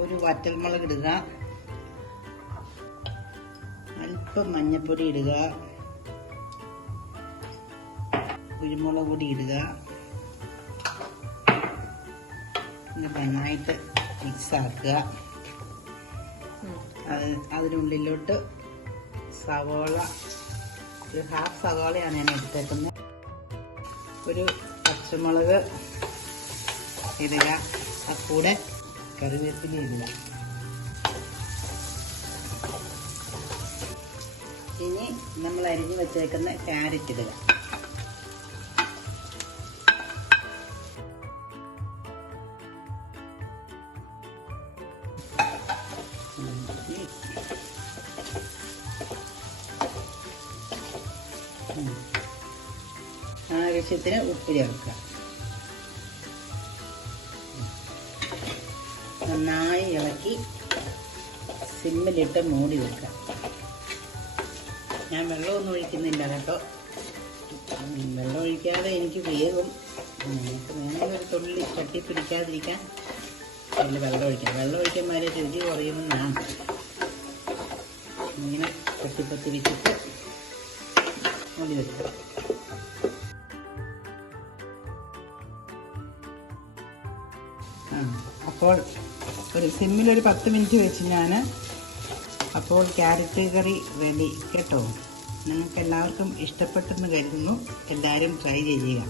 ഒരു വറ്റൽമുളക് ഇടുക, അല്പം മഞ്ഞൾപ്പൊടി ഇടുക, കുരുമുളക് പൊടി ഇടുക. നന്നായിട്ട് മിക്സ് ആക്കുക. അതിനുള്ളിലോട്ട് സവാള, ഒരു ഹാഫ് സവാളയാണ് ഞാൻ എടുത്തേക്കുന്നത്. ഒരു പച്ചമുളക് ഇടുക, കൂടെ കറിവേപ്പില ഇടുക. ഇനി നമ്മൾ അരിഞ്ഞു വെച്ചേക്കുന്ന ക്യാരറ്റ് ഇടുക. ആവശ്യത്തിന് ഉപ്പ് ചേർക്കുക. നന്നായി ഇളക്കി സിമ്മിലിട്ട് മൂടി വെക്കുക. ഞാൻ വെള്ളമൊന്നും ഒഴിക്കുന്നില്ല കേട്ടോ. വെള്ളം ഒഴിക്കാതെ എനിക്ക് വേഗം നമുക്ക് വേണമെങ്കിൽ ഒരു തുള്ളി ചട്ടി പിടിക്കാതിരിക്കാൻ അതിൽ വെള്ളം ഒഴിക്കാം. വെള്ളം ഒഴിക്കുമ്പോൾ രുചി കുറയുമെന്നാണ്. ഇങ്ങനെ പൊത്തി വെച്ചിട്ട് മൂടി വെക്കുക. അപ്പോൾ ഒരു സിമ്മിലൊരു 10 മിനിറ്റ് വെച്ച് ഞാൻ. അപ്പോൾ ക്യാരറ്റ് കറി റെഡി കേട്ടോ. നിങ്ങൾക്ക് എല്ലാവർക്കും ഇഷ്ടപ്പെട്ടെന്ന് കരുതുന്നു. എല്ലാവരും ട്രൈ ചെയ്യുക.